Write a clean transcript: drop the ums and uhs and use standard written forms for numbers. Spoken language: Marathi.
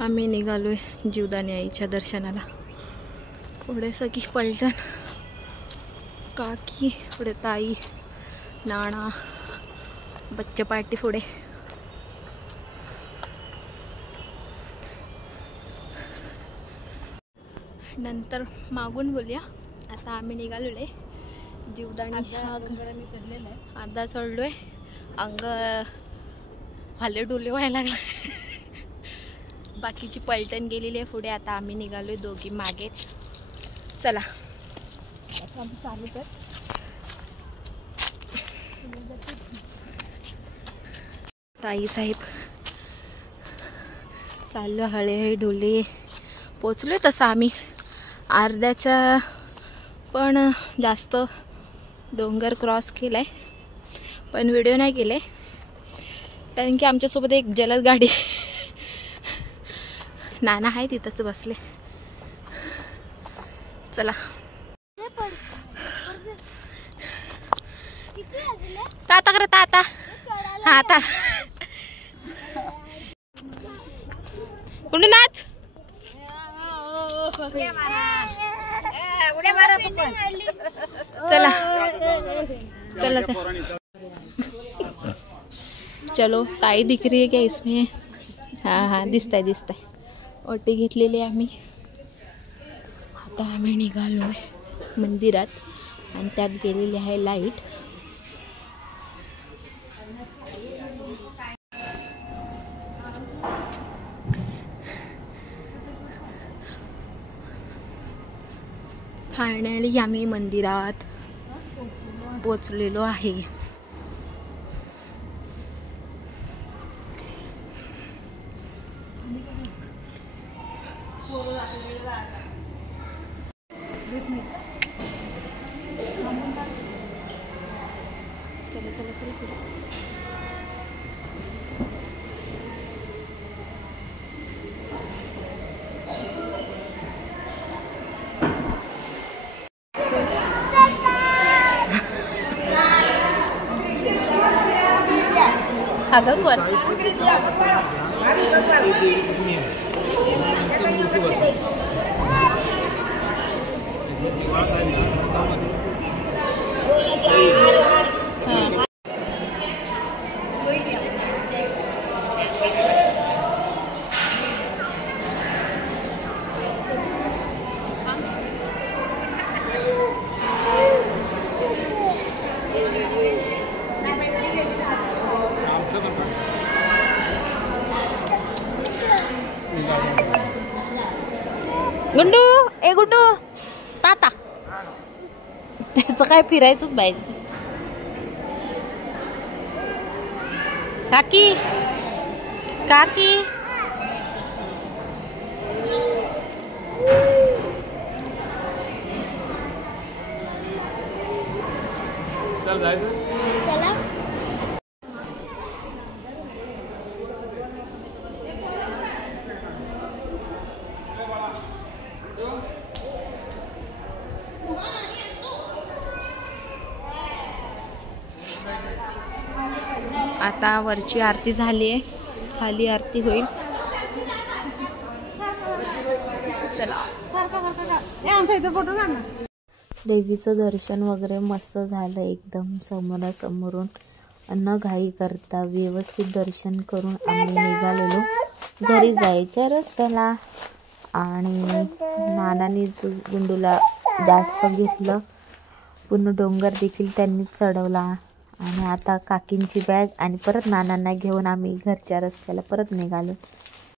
आम्ही निघालोय जीवदानी आईच्या दर्शनाला. पुढे सगळी पलटण, काकी पुढे, ताई, नाना, बच्चे पार्टी पुढे. नंतर मागून बोलूया. आता आम्ही निघालोय जीवदानी. चढलेला आहे, अर्धा चढलोय. अंग हाले डोले व्हायला लागले. बाकीची पलटण गेलेली आहे पुढे. आता आम्ही निघालोय दोघी मागे. चला चालू कर. ताई साहेब चाललो हळे डोले. पोचलोय तसं आम्ही अर्ध्याच्या पण जास्त डोंगर क्रॉस केलाय, पण व्हिडिओ नाही केले कारण की आमच्यासोबत एक जलद गाडी नाना आहे तिथंच बसले. चला ताता कर ताता. हा आता कुठे नाच. चला चला चलो. ताई दिख रही है क्या इसमें? हाँ हाँ दिसताय दिसताय. ओटी घेतलेली आम्ही. आता आम्ही निघालोय मंदिरात आणि त्यात गेलेली आहे लाईट. फायनली आम्ही मंदिरात पोचलेलो आहे. चला चला चला. अगं कोण गुंडू. ए गुंडू ताता. त्याचं काय फिरायचंच बाहेर. काकी काकी चला. आता वरची आरती झाली आहे, खाली आरती होईल. चला. देवीचं दर्शन वगैरे मस्त झालं एकदम समोरासमोरून. न घाई करता व्यवस्थित दर्शन करून आम्ही निघालेलो घरी जायच्या रस्त्याला. आणि नानानीच गुंडूला जास्त घेतलं. पूर्ण डोंगर देखील त्यांनीच चढवला. आणि आता काकींची बॅग आणि परत नानांना घेऊन आम्ही घरच्या रस्त्याला परत निघालो.